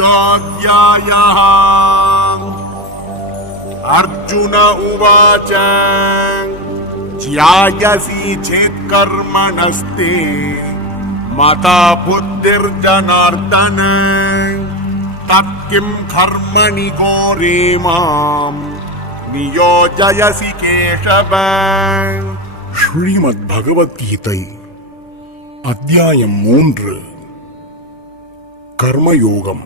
योऽध्यायः अर्जुन उवाच ध्यायसि चेत्कर्मणस्ते मता बुद्धिर्जनार्दन तत्किं कर्मणि घोरे माम् नियोजयसि केशव ஸ்ரீமத் பகவத்கீதை அத்தியாயம் மூன்று கர்மயோகம்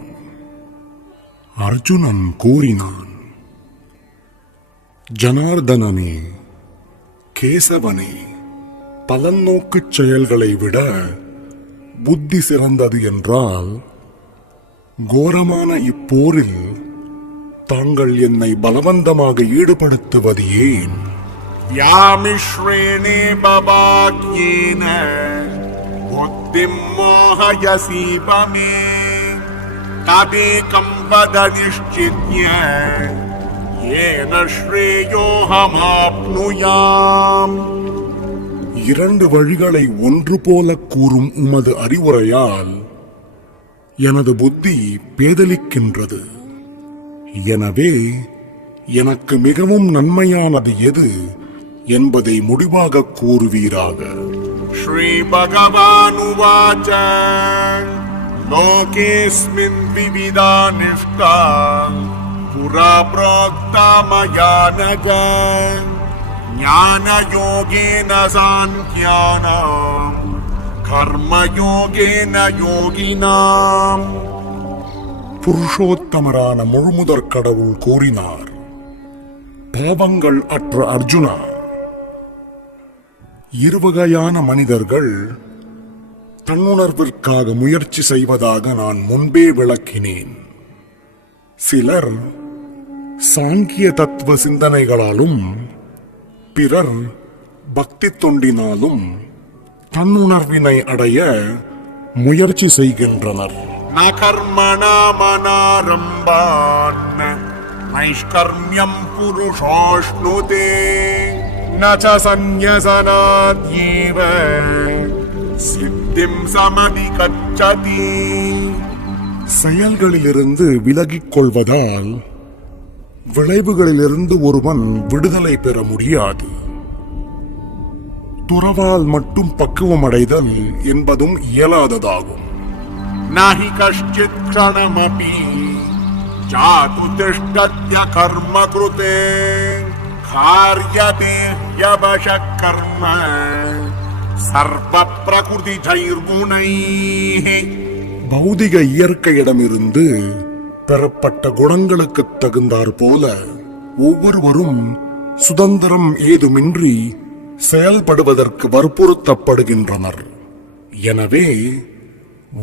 அர்ஜுனன் கூறினான். ஜனார்தனனே கேசவனே பலநோக்குச் செயல்களை விட புத்தி சிறந்தது என்றால் கோரமான இப்போரில் தாங்கள் என்னை பலவந்தமாக ஈடுபடுத்துவது ஏன்? யாமிஸ்ரேணே பபாக்யேன புத்திம் மோகயசீபமே तदेकं वद निश्चित्य येन श्रेयोऽहमाप्नुयाम् இரண்டு வழிகளை ஒன்று போல கூறும் உமது அறிவுரையால் எனது புத்தி பேதலிக்கின்றது எனவே எனக்கு மிகவும் நன்மையானது எது என்பதை முடிவாக கூறுவீராக श्रीभगवानुवाच लोकेऽस्मिन् विविधा निष्ठा पुरा प्रोक्ता मया नज ज्ञानयोगेन साङ्ख्यानाम् कर्मयोगेन योगिनाम् புருஷோத்தமரான முழுமுதற் கடவுள் கூறினார் பாவங்கள் அற்ற அர்ஜுனா இருவகையான மனிதர்கள் தன்னுணர்விற்காக முயற்சி செய்வதாக நான் முன்பே விளக்கினேன். சிலர் சாங்கிய தத்துவ சிந்தனைகளாலும் பிறர் பக்தி தொண்டினாலும் தன்னுணர்வினை அடைய முயற்சி செய்கின்றனர். நைஷ்கர்மியம் புருஷோஷ்ணுதே ந சந்நியசனாத்யேவ சித்த நித்திம் சமதி கச்சதி. செயல்களிலிருந்து விலகிக் கொள்வதால் விளைவுகளிலிருந்து ஒருவன் விடுதலை பெற முடியாது. துறவால் மட்டும் பக்குவம் அடைதல் என்பதும் இயலாததாகும். நாஹி கஷ்டித் கணமபி ஜாது திஷ்டத்ய கர்ம கிருதே. காரியதேஹ்யபஷ கர்ம. சர்வ பிரகிருதி ஜைர்முனை பௌதிக இயற்கையிடமிருந்து பெறப்பட்ட குணங்களுக்கு தகுந்தாற் போல ஒவ்வொருவரும் சுதந்திரம் ஏதுமின்றி செயல்படுவதற்கு வற்புறுத்தப்படுகின்றனர். எனவே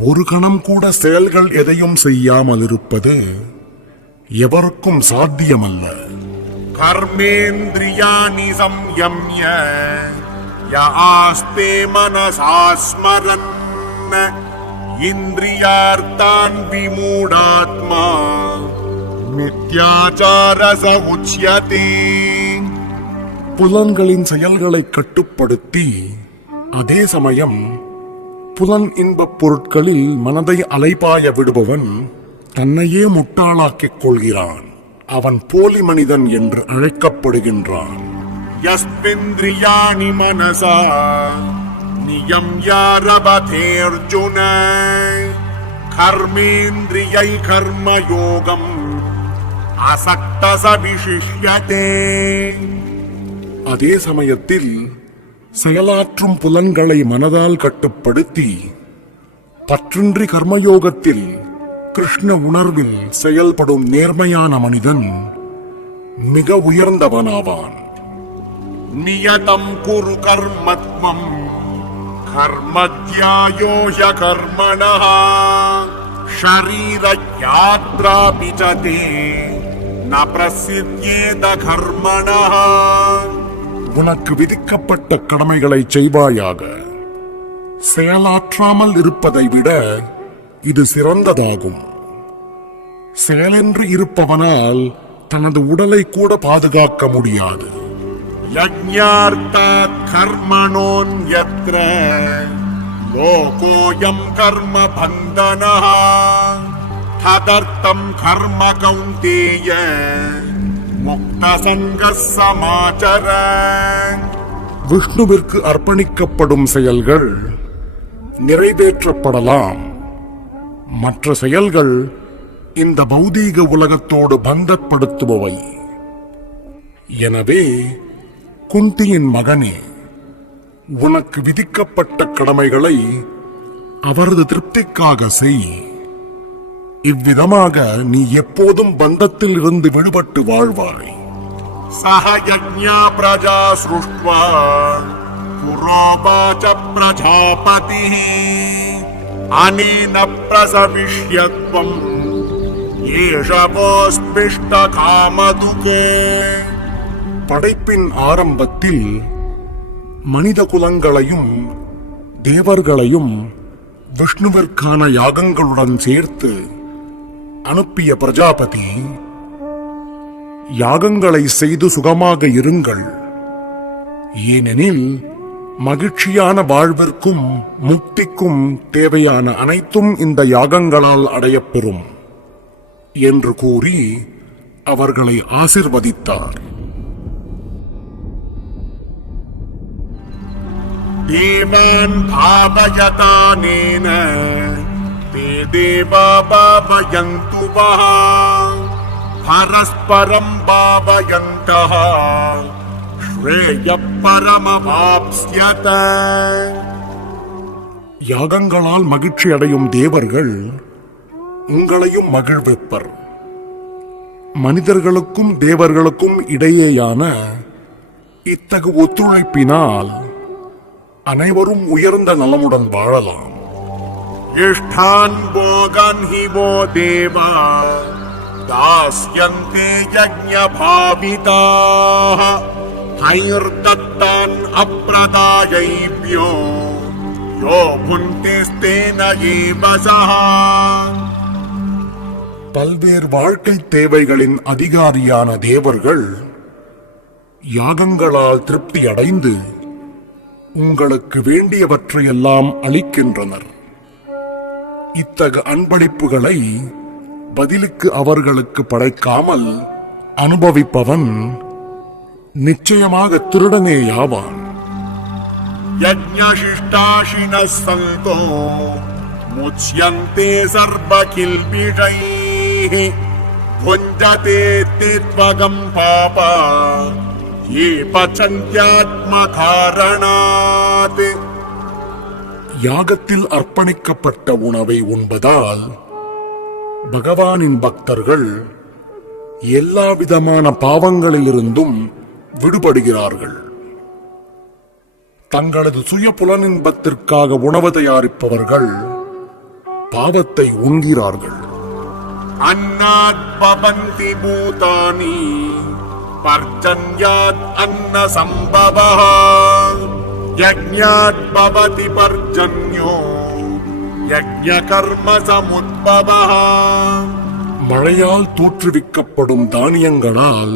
ஒரு கணம் கூட செயல்கள் எதையும் செய்யாமல் இருப்பது எவருக்கும் சாத்தியமல்ல. கர்மேந்திரியானி சம்யம்ய. யாஸ்தே மனசா ஸ்மரன் இந்திரியார்த்தான் விமூடாத்மா. மித்யாச்சாரச உச்சியதே புலன்களின் செயல்களை கட்டுப்படுத்தி அதே சமயம் புலன் இன்பப் பொருட்களில் மனதை அலைபாய விடுபவன் தன்னையே முட்டாளாக்கிக் கொள்கிறான். அவன் போலி மனிதன் என்று அழைக்கப்படுகின்றான். यस्मिन्द्रियाणि मनसा नियम्यारभतेऽर्जुन कर्मेन्द्रियै कर्मयोगम् असक्त स विशिष्यते அதே சமயத்தில் செயலாற்றும் புலன்களை மனதால் கட்டுப்படுத்தி பற்றின்றி கர்மயோகத்தில் கிருஷ்ண உணர்வில் செயல்படும் நேர்மையான மனிதன் மிக உயர்ந்தவனாவான் नियतं कुरु कर्म त्वम् कर्मध्यायो ह्यकर्मणः शरीरयात्रापि च ते न प्रसिद्ध्येद कर्मणः உனக்கு விதிக்கப்பட்ட கடமைகளை செய்வாயாக செயலாற்றாமல் இருப்பதை விட இது சிறந்ததாகும் செயலின்றி இருப்பவனால் தனது உடலை கூட பாதுகாக்க முடியாது यज्ञार्थात् कर्मणोऽन्यत्र लोकोऽयं कर्म बन्धनः तदर्थम् कर्म कौन्तेय मुक्तसङ्गः समाचर விஷ்ணுவிற்கு அர்ப்பணிக்கப்படும் செயல்கள் நிறைவேற்றப்படலாம் மற்ற செயல்கள் இந்த பௌதீக உலகத்தோடு பந்தப்படுத்துபவை எனவே குந்தியின் மகனே உனக்கு விதிக்கப்பட்ட கடமைகளை அவரது திருப்திக்காக செய். இவ்விதமாக நீ எப்போதும் பந்தத்தில் இருந்து விடுபட்டு வாழ்வாய். சகயஜா பிரஜா சுஷ்வா புரோபாச்ச பிரஜாபதி அனீன பிரசவிஷ்யத்வம் ஏஷவோஸ்பிஷ்ட காமதுகே படைப்பின் ஆரம்பத்தில் மனித குலங்களையும் தேவர்களையும் விஷ்ணுவிற்கான யாகங்களுடன் சேர்த்து அனுப்பிய பிரஜாபதி யாகங்களை செய்து சுகமாக இருங்கள். ஏனெனில் மகிழ்ச்சியான வாழ்விற்கும் முக்திக்கும் தேவையான அனைத்தும் இந்த யாகங்களால் அடையப்பெறும் என்று கூறி அவர்களை ஆசிர்வதித்தார். देवान् भावयतानेन ते देवा भावयन्तु वः परस्परम् भावयन्तः श्रेयः परमवाप्स्यत யாகங்களால் மகிழ்ச்சி அடையும் தேவர்கள் உங்களையும் மகிழ்விப்பர் மனிதர்களுக்கும் தேவர்களுக்கும் இடையேயான இத்தகு ஒத்துழைப்பினால் அனைவரும் உயர்ந்த நலமுடன் வாழலாம் इष्ठान् भोगान् हि वो देवा दास्यन्ते यज्ञभाविताः हैर्दत्तान् अप्रदायैभ्यो यो भुङ्क्तिस्तेन एव सः பல்வேறு வாழ்க்கை தேவைகளின் அதிகாரியான தேவர்கள் யாகங்களால் திருப்தி அடைந்து உங்களுக்கு வேண்டியவற்றையெல்லாம் அளிக்கின்றனர் இத்தகு அன்பளிப்புகளை பதிலுக்கு அவர்களுக்கு படைக்காமல் அனுபவிப்பவன் நிச்சயமாக திருடனேயாவான் यज्ञशिष्टाशिनः सन्तो मुच्यन्ते सर्वकिल्बिषैः भुञ्जते ते त्वगम् पापा ये பச்சந்தியாத்மகாரணாத் யாகத்தில் அர்ப்பணிக்கப்பட்ட உணவை உண்பதால் பகவானின் பக்தர்கள் எல்லா விதமான பாவங்களிலிருந்தும் விடுபடுகிறார்கள். தங்களது சுய புலனின்பத்திற்காக உணவு தயாரிப்பவர்கள் பாவத்தை உண்கிறார்கள். அன்னாத் பவந்தி பூதானி. पर्जन्यात् अन्नसम्भवः यज्ञात् भवति पर्जन्यो यज्ञकर्म समुद्भवः மழையால் தோற்றுவிக்கப்படும் தானியங்களால்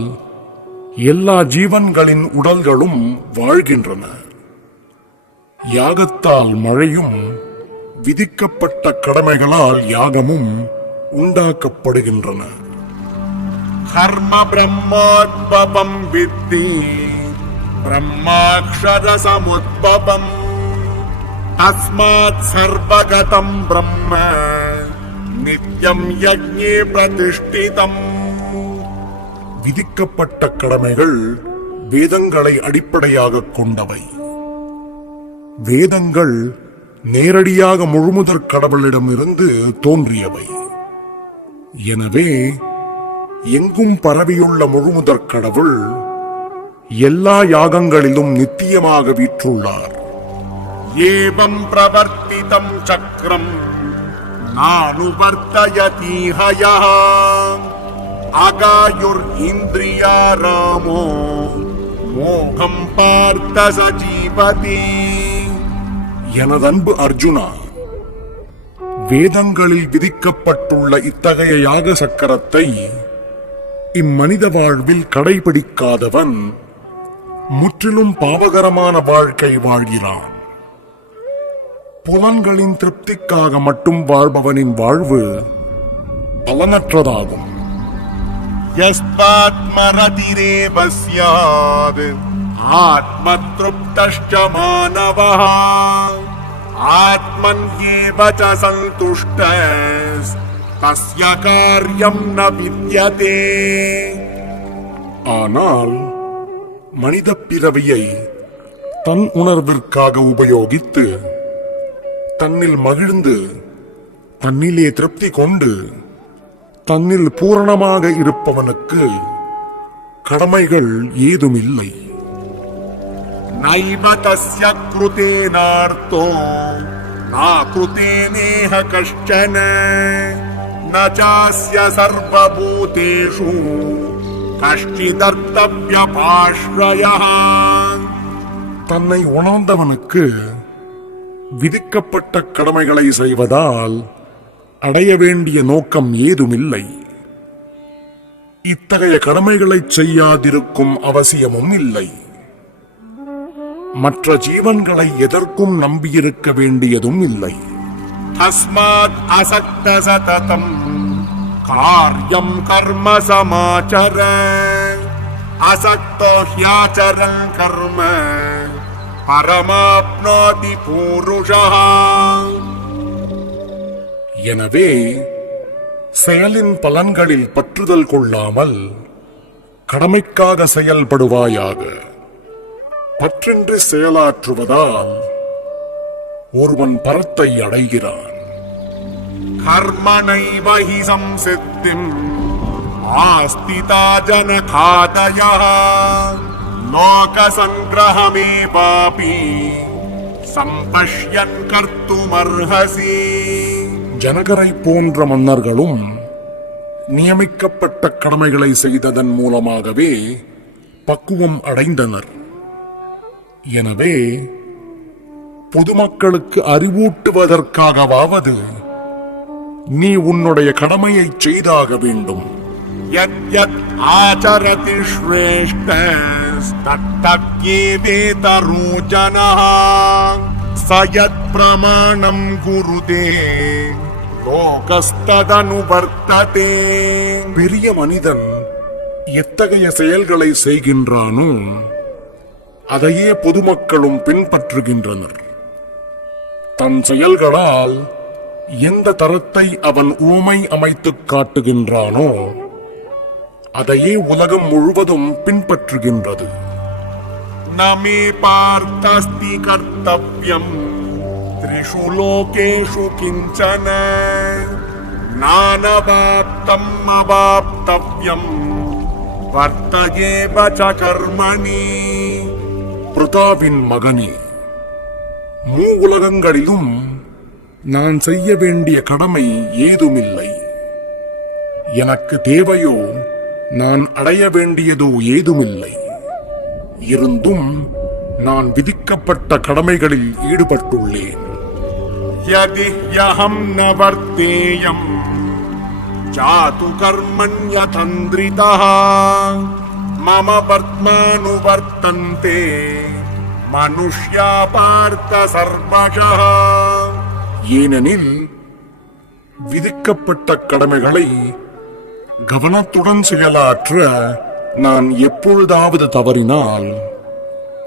எல்லா ஜீவன்களின் உடல்களும் வாழ்கின்றன யாகத்தால் மழையும் விதிக்கப்பட்ட கடமைகளால் யாகமும் உண்டாக்கப்படுகின்றன கர்ம பிரம்மோத்பவம் வித்தி பிரம்மாட்சர சமுத்பவம் தஸ்மாத் சர்வகதம் பிரம்ம நித்யம் யஜ்ஞே பிரதிஷ்டிதம் விதிக்கப்பட்ட கடமைகள் வேதங்களை அடிப்படையாக கொண்டவை. வேதங்கள் நேரடியாக முழுமுதற் கடவுளிடமிருந்து தோன்றியவை. எனவே எங்கும் பரவியுள்ள முழுமுதற் கடவுள் எல்லா யாகங்களிலும் நித்தியமாக வீற்றுள்ளார். ஏவம் பிரவர்த்திதம் சக்கரம் நானுவர்த்தயதீஹயா அகாயுர் இந்திரியா ராமோ மோகம் பார்த்த சஜீவதி. எனதன்பு அர்ஜுனா வேதங்களில் விதிக்கப்பட்டுள்ள இத்தகைய யாக சக்கரத்தை இம்மனித வாழ்வில் கடைபிடிக்காதவன் முற்றிலும் பாவகரமான வாழ்க்கை வாழ்கிறான் புலன்களின் திருப்திக்காக மட்டும் வாழ்பவனின் வாழ்வு பலனற்றதாகும் यस्तात्मरतिरेव स्यात् आत्मतृप्तश्च मानवः आत्मन्येव च தஸ்ய காரியம் ந வித்யதே ஆனால் மனித பிறவியை தன் உணர்விற்காக உபயோகித்து தன்னில் மகிழ்ந்து தன்னிலே திருப்தி கொண்டு தன்னில் பூரணமாக இருப்பவனுக்கு கடமைகள் ஏதும் இல்லை நைவ தஸ்ய கிருதேனார்த்தோ நா கஷ்டன. न चास्य सर्वभूतेषु कश्चिदर्थव्यपाश्रयः தன்னை உணர்ந்தவனுக்கு விதிக்கப்பட்ட கடமைகளை செய்வதால் அடைய வேண்டிய நோக்கம் ஏதுமில்லை இத்தகைய கடமைகளை செய்யாதிருக்கும் அவசியமும் இல்லை மற்ற ஜீவன்களை எதற்கும் நம்பியிருக்க வேண்டியதும் இல்லை तस्मात् असक्त सततम् कार्यम् कर्म समाचर असक्तो ह्याचरन् कर्म परमाप्नोति पूरुषः எனவே செயலின் பலன்களில் பற்றுதல் கொள்ளாமல் கடமைக்காக செயல்படுவாயாக பற்றின்றி செயலாற்றுவதால் ஒருவன் பரத்தை அடைகிறான் कर्मणैव हि संसिद्धिम् आस्तिता जनखादयः लोकसङ्ग्रहमेवापि सम्पश्यन् कर्तुमर्हसि ஜனகரை போன்ற மன்னர்களும் நியமிக்கப்பட்ட கடமைகளை செய்ததன் மூலமாகவே பக்குவம் அடைந்தனர் எனவே பொதுமக்களுக்கு அறிவூட்டுவதற்காகவாவது நீ உன்னுடைய கடமையை செய்தாக வேண்டும். யத் யத் ஆச்சரதி சயத் பிரமாணம் குருதே லோகஸ்ததனுவர்த்ததே பெரிய மனிதன் எத்தகைய செயல்களை செய்கின்றானோ அதையே பொதுமக்களும் பின்பற்றுகின்றனர். தன் செயல்களால் எந்த தரத்தை அவன் ஊமை அமைத்துக் காட்டுகின்றானோ அதையே உலகம் முழுவதும் பின்பற்றுகின்றது. நமே பார்த்தாஸ்தி கர்த்தவியம். த்ரிஷு லோகேஷு கிஞ்சன. நானபாப்தம் அபாப்தவ்யம் வர்த்தகேவ கர்மணி. பிருதாவின் மகனே மூ உலகங்களிலும் நான் செய்ய வேண்டிய கடமை ஏதுமில்லை. எனக்கு தேவையோ நான் அடைய வேண்டியதோ ஏதுமில்லை. இருந்தும் நான் விதிக்கப்பட்ட கடமைகளில் ஈடுபட்டுள்ளேன். யதி யஹம் நவர்த்தேயம் சாது கர்மண்ய தந்திரிதா மம வர்த்மானுவர்த்தந்தே. மனுஷ்யா பார்த்த சர்வஜா ஏனெனில் விதிக்கப்பட்ட கடமைகளை கவனத்துடன் செயலாற்ற நான் எப்பொழுதாவது தவறினால்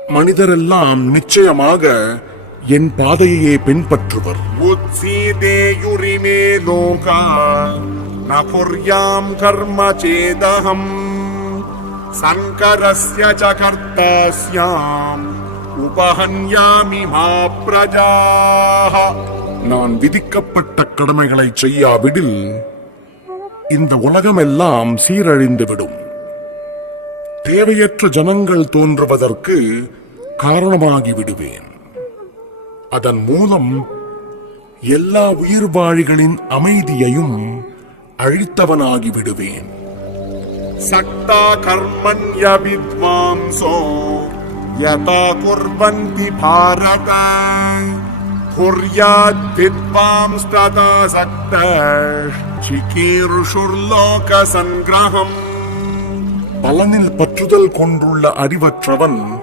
மனிதரெல்லாம் நிச்சயமாக என் பாதையே பின்பற்றுவர். நபுர்யாம் கர்ம சேதகம் சங்கரஸ்ய சகர்த்தாஸ்யாம் உபஹன்யாமி மா பிரஜாஹ நான் விதிக்கப்பட்ட கடமைகளை செய்யாவிடில் இந்த உலகம் எல்லாம் சீரழிந்துவிடும். தேவையற்ற ஜனங்கள் தோன்றுவதற்கு காரணமாகி விடுவேன் அதன் மூலம் எல்லா உயிர்வாழிகளின் அமைதியையும் அழித்தவனாகி விடுவேன் சக்தா கர்மண்ய வித்வாம்சோ யதா குர்வந்தி பாரதா. कुर्वन्ति भारत कुर्याद्विद्वांस्तथा सक्तश्चिकीर्षुर्लोकसङ्ग्रहम् பலனில் பற்றுதல் கொண்டுள்ள அறிவற்றவன்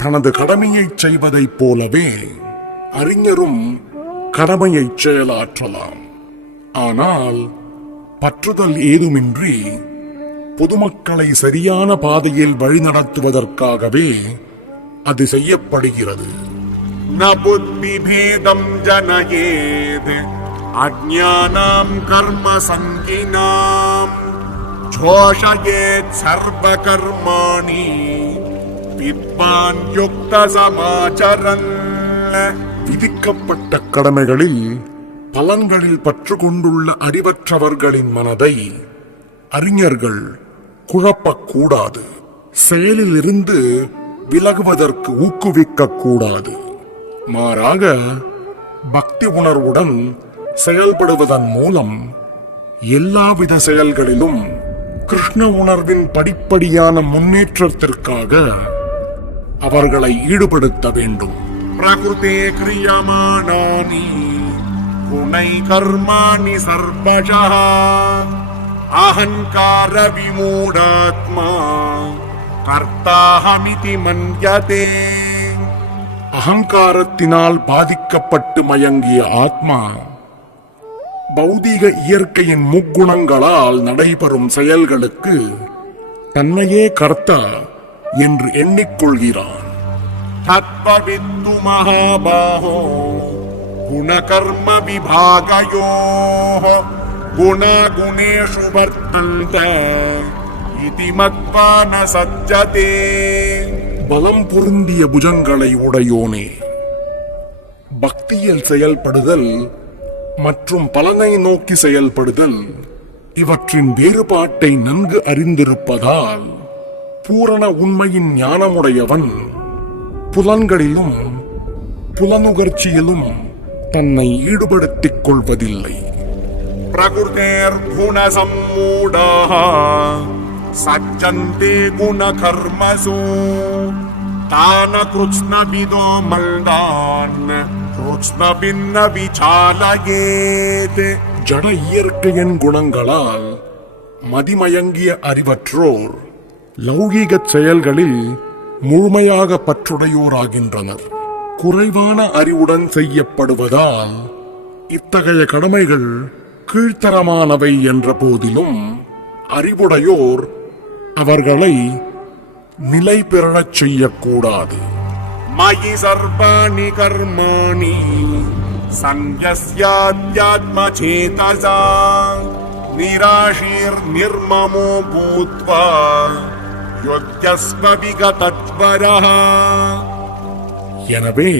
தனது கடமையைச் செய்வதைப் போலவே அறிஞரும் கடமையைச் செயலாற்றலாம் ஆனால் பற்றுதல் ஏதுமின்றி பொதுமக்களை சரியான பாதையில் வழிநடத்துவதற்காகவே அது செய்யப்படுகிறது न बुद्धिभेदम् जनयेत् अज्ञानाम् कर्मसङ्गिनाम् घोषयेत् सर्वकर्माणि विद्वान् युक्तसमाचरन् விதிக்கப்பட்ட கடமைகளில் பலன்களில் பற்று கொண்டுள்ள அறிவற்றவர்களின் மனதை அறிஞர்கள் குழப்பக்கூடாது செயலிலிருந்து விலகுவதற்கு ஊக்குவிக்கக் கூடாது மாறாக பக்தி உணர்வுடன் செயல்படுவதன் மூலம் எல்லாவித செயல்களிலும் கிருஷ்ண உணர்வின் படிப்படியான முன்னேற்றத்திற்காக அவர்களை ஈடுபடுத்த வேண்டும். பிரகிருதே கிரியமானானி குணை கர்மாணி சர்வஜா அகங்கார விமூடாத்மா கர்த்தாஹமிதி மன்யதே. அகங்காரத்தினால் பாதிக்கப்பட்டு மயங்கிய ஆத்மா பௌதீக இயற்கையின் முக்குணங்களால் நடைபெறும் செயல்களுக்கு தன்னையே கர்த்தா என்று எண்ணிக்கொள்கிறான். தத்வவித்து மகாபாகோ குணகர்ம விபாகயோ குணகுணேஷு வர்த்தந்த இதி மத்வான சஜ்ஜதே. பலம் பொருந்திய புஜங்களை உடையோனே. பக்தியில் செயல்படுதல் மற்றும் பலனை நோக்கி செயல்படுதல் இவற்றின் வேறுபாட்டை நன்கு அறிந்திருப்பதால் பூரண உண்மையின் ஞானமுடையவன் புலன்களிலும் புலனுகர்ச்சியிலும் தன்னை ஈடுபடுத்திக் கொள்வதில்லை. பிரகுர்தேர் குணசம்மூடாக सज्जन्ते गुणकर्मसु तान कृत्स्नविदो मल्लान् कृत्स्नभिन्न विचालयेत् ஜட இயற்கையின் குணங்களால் மதிமயங்கிய அறிவற்றோர் லௌகீக செயல்களில் முழுமையாக பற்றுடையோராகின்றனர் குறைவான அறிவுடன் செய்யப்படுவதால் இத்தகைய கடமைகள் கீழ்த்தரமானவை என்ற போதிலும் அறிவுடையோர் அவர்களை நிலை பெறச் செய்யக்கூடாது. மயி சர்வாணி கர்மாணி சங்கஸ்யாத்யாத்மசேதசா நிராஷீர் நிர்மமோ பூத்வா எனவே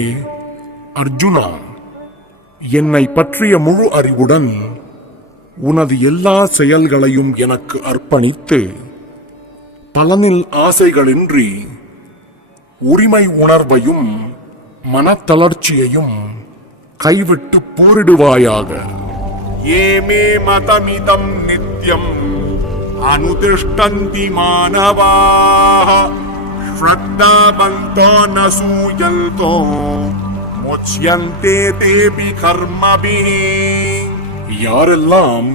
அர்ஜுனா என்னை பற்றிய முழு அறிவுடன் உனது எல்லா செயல்களையும் எனக்கு அர்ப்பணித்து பலனில் ஆசைகளின்றி உரிமை உணர்வையும் மனத்தளர்ச்சியையும் கைவிட்டு போரிடுவாயாக. ஏமே மதமிதம் நித்யம் அனுதிஷ்டந்தி மாணவாக ஸ்ரத்தாபந்தோ நசூயந்தோ முச்சியந்தே தேவி கர்மபி. யாரெல்லாம்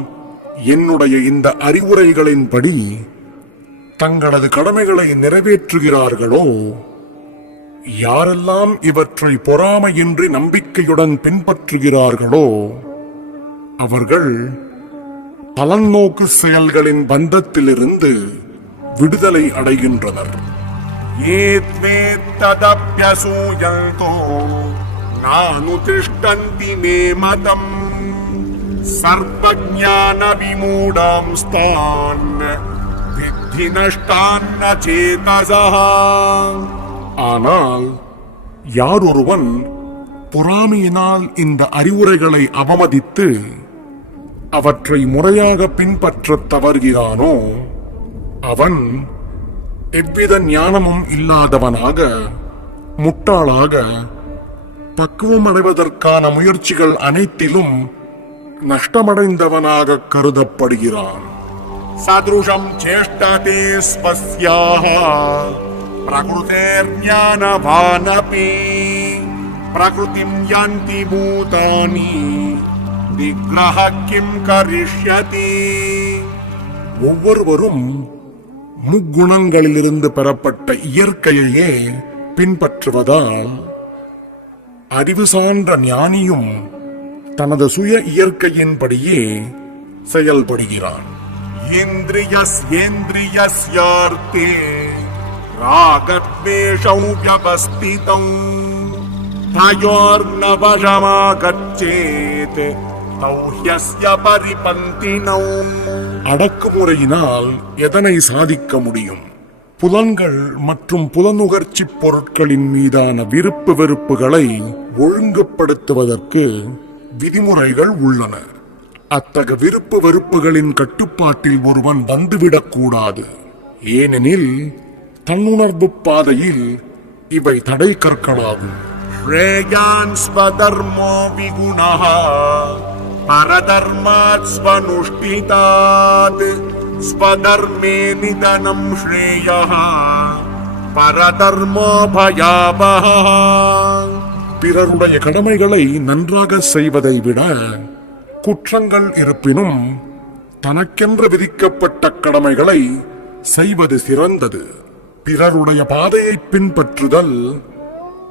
என்னுடைய இந்த அறிவுரைகளின்படி தங்களது கடமைகளை நிறைவேற்றுகிறார்களோ? யாரெல்லாம் இவற்றை பொறாமையின்றி நம்பிக்கையுடன் பின்பற்றுகிறார்களோ அவர்கள் பலநோக்கு செயல்களின் பந்தத்திலிருந்து விடுதலை அடைகின்றனர். நானுதிஷ்டந்தி மே மதம் சர்வஜான விமூடாம் ஸ்தான் हि நஷ்டான்ன சேதசா ஆனால் யாரொருவன் பொறாமையினால் இந்த அறிவுரைகளை அவமதித்து அவற்றை முறையாக பின்பற்றத் தவறுகிறானோ அவன் எவ்வித ஞானமும் இல்லாதவனாக முட்டாளாக பக்குவமடைவதற்கான முயற்சிகள் அனைத்திலும் நஷ்டமடைந்தவனாக கருதப்படுகிறான். सदृशम् चेष्टते स्वस्याः प्रकृतेर्ज्ञानभानपि प्रकृतिम् यान्ति भूतानि निग्रह किम् करिष्यति ஒவ்வொருவரும் முக்குணங்களிலிருந்து பெறப்பட்ட இயற்கையையே பின்பற்றுவதால் அறிவு சான்ற ஞானியும் தனது சுய இயற்கையின்படியே செயல்படுகிறான் इन्द्रियस्येन्द्रियस्यार्थे रागद्वेषौ व्यवस्थितौ तयोर्न वशमागच्छेत् तौ ह्यस्य परिपन्थिनौ அடக்குமுறையினால் எதனை சாதிக்க முடியும் புலன்கள் மற்றும் புலனுகர்ச்சி பொருட்களின் மீதான விருப்பு வெறுப்புகளை ஒழுங்குபடுத்துவதற்கு விதிமுறைகள் உள்ளன அத்தக விருப்பு வெறுப்புகளின் கட்டுப்பாட்டில் ஒருவன் வந்துவிடக்கூடாது. ஏனெனில் தன்னுணர்வு பாதையில் இவை தடை கற்களாகும். ஸ்வதர்மோ விகுணா பரதர்மாத் ஸ்வனுஷ்டிதாத் ஸ்வதர்மே நிதனம் ஸ்ரேயா பரதர்மோ பயாபா பிறருடைய கடமைகளை நன்றாக செய்வதை விட குற்றங்கள் இருப்பினும் தனக்கென்று விதிக்கப்பட்ட கடமைகளை செய்வது சிறந்தது. பிறருடைய பாதையை பின்பற்றுதல்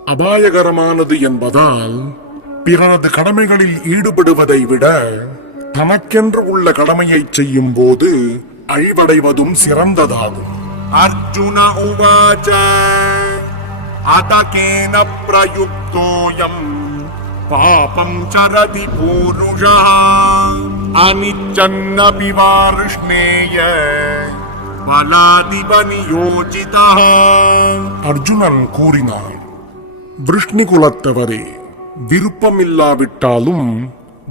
அபாயகரமானது என்பதால் பிறரது கடமைகளில் ஈடுபடுவதை விட தனக்கென்று உள்ள கடமையை செய்யும் போது அழிவடைவதும் சிறந்ததாகும். அர்ஜுன உவாச்ச அதகேன பிரயுக்தோயம். पापं चरति पूरुषः अनिच्छन्नपि वार्ष्णेय बलादिव नियोजितः அர்ஜுனன் கூறினான் விருஷ்ணி குலத்தவரே விருப்பமில்லாவிட்டாலும்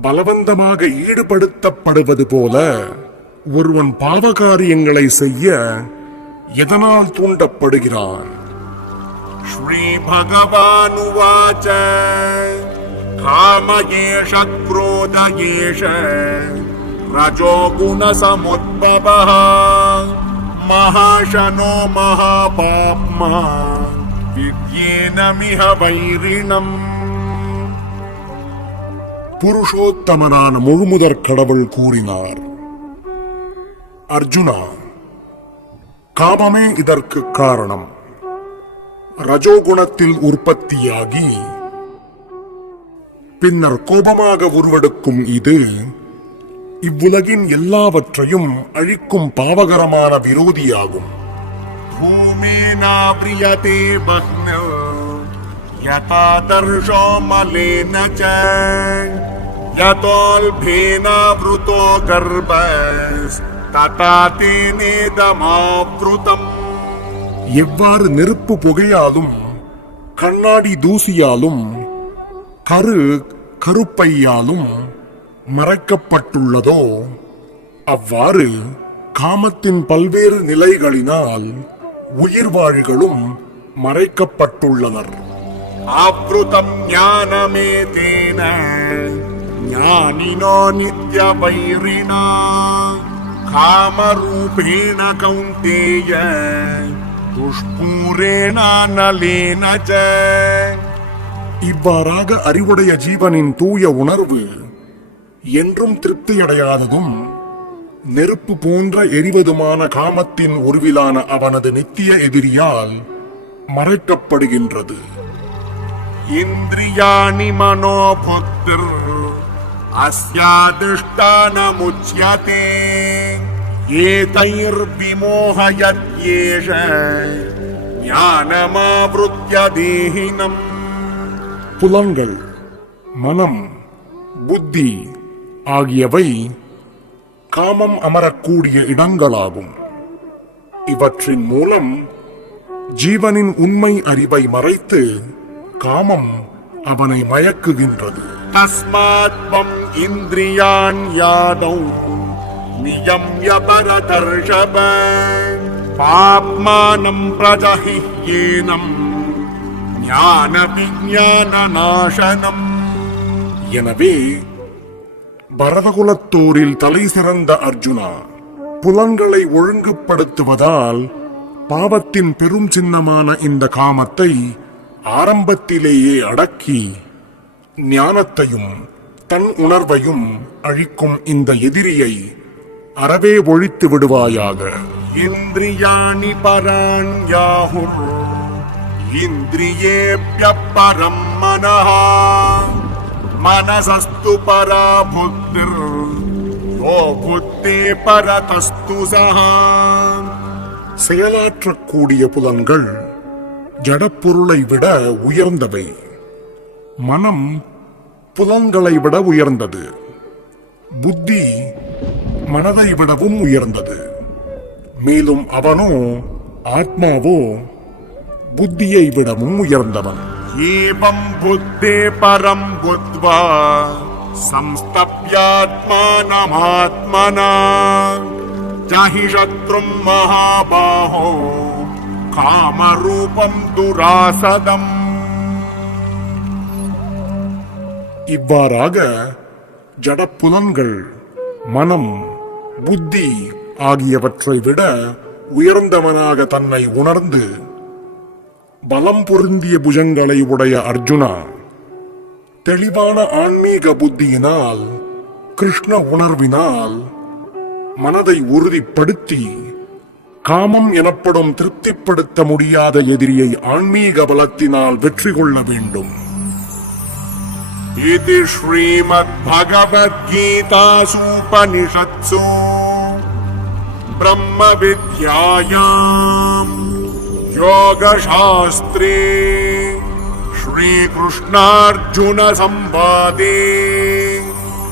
பலவந்தமாக ஈடுபடுத்தப்படுவது போல ஒருவன் பாவகாரியங்களை செய்ய எதனால் தூண்டப்படுகிறான் श्रीभगवानुवाच काम एष क्रोध एष रजोगुणसमुद्भवः महाशनो महापाप्मा विद्येनमिह वैरिणम् புருஷோத்தமனான முழுமுதற் கடவுள் கூறினார் அர்ஜுனா காமமே இதற்கு காரணம் ரஜோகுணத்தில் உற்பத்தியாகி பின்னர் கோபமாக உருவெடுக்கும் இது இவ்வுலகின் எல்லாவற்றையும் அழிக்கும் பாவகரமான விரோதியாகும். யதோல்பேனாவருத்தோ கர்பஸ் ததா தேனேதமாவிருதம் எவ்வாறு நெருப்பு புகையாலும் கண்ணாடி தூசியாலும் கரு கருப்பையாலும் மறைக்கப்பட்டுள்ளதோ அவ்வாறு காமத்தின் பல்வேறு நிலைகளினால் உயிர் வாழ்களும் மறைக்கப்பட்டுள்ளனர். ஆப்ருதம் ஞானமே தேன ஞானினோ நித்ய வைரிணா காமரூபேண கௌந்தேய துஷ்பூரேணானலேன ச. இவ்வாறாக அறிவுடைய ஜீவனின் தூய உணர்வு என்றும் திருப்தியடையாததும் நெருப்பு போன்ற எரிவதுமான காமத்தின் உருவிலான அவனது நித்திய எதிரியால் மறைக்கப்படுகின்றது. இந்திரியாணி மனோபுத்திர் அஸ்யாதிஷ்டானமுச்சியதே ஏதைர்விமோகயத்யேஷ ஞானமாவிருத்திய தேகினம் புலன்கள் மனம் புத்தி ஆகியவை காமம் அமரக்கூடிய இடங்களாகும். இவற்றின் மூலம் ஜீவனின் உண்மை அறிவை மறைத்து காமம் அவனை மயக்குகின்றது. தஸ்மாத்வம் இந்திரியான் யாதௌ நியம்ய பரதர்ஷப. பாப்மானம் பிரஜஹி ஏனம். ஞான விஞ்ஞான நாசனம் எனவே பரதகுலத்தோரில் தலை சிறந்த அர்ஜுனா புலன்களை ஒழுங்குபடுத்துவதால் பாவத்தின் பெரும் சின்னமான இந்த காமத்தை ஆரம்பத்திலேயே அடக்கி ஞானத்தையும் தன் உணர்வையும் அழிக்கும் இந்த எதிரியை அறவே ஒழித்து விடுவாயாக. இந்திரியாணி பரான் யாகுர் इन्द्रियेभ्यः परम् मनः मनसस्तु परा बुद्धिर् यो बुद्धे परतस्तु सः செயலாற்றக்கூடிய புலன்கள் ஜடப்பொருளை விட உயர்ந்தவை மனம் புலன்களை விட உயர்ந்தது புத்தி மனதை விடவும் உயர்ந்தது மேலும் அவனோ ஆத்மாவோ புத்தியை விடவும் உயர்ந்தவன் एवं बुद्धे परं बुद्ध्वा संस्तभ्यात्मानमात्मना जाहि शत्रुं महाबाहो कामरूपं दुरासदम् இவ்வாறாக ஜடப்புலன்கள் மனம் புத்தி ஆகியவற்றை விட உயர்ந்தவனாக தன்னை உணர்ந்து பலம் பொருந்திய புஜங்களை உடைய அர்ஜுனா தெளிவான ஆன்மீக புத்தியினால் கிருஷ்ண உணர்வினால் மனதை உறுதிப்படுத்தி காமம் எனப்படும் திருப்திப்படுத்த முடியாத எதிரியை ஆன்மீக பலத்தினால் வெற்றி கொள்ள வேண்டும். இது ஸ்ரீமத் பகவத்கீதாசூபனிஷத்சு பிரம்ம வித்யாயாம். योगशास्त्रे श्रीकृष्णार्जुनसंवादे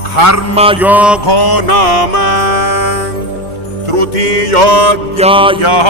कर्मयोगो नाम तृतीयोऽध्यायः।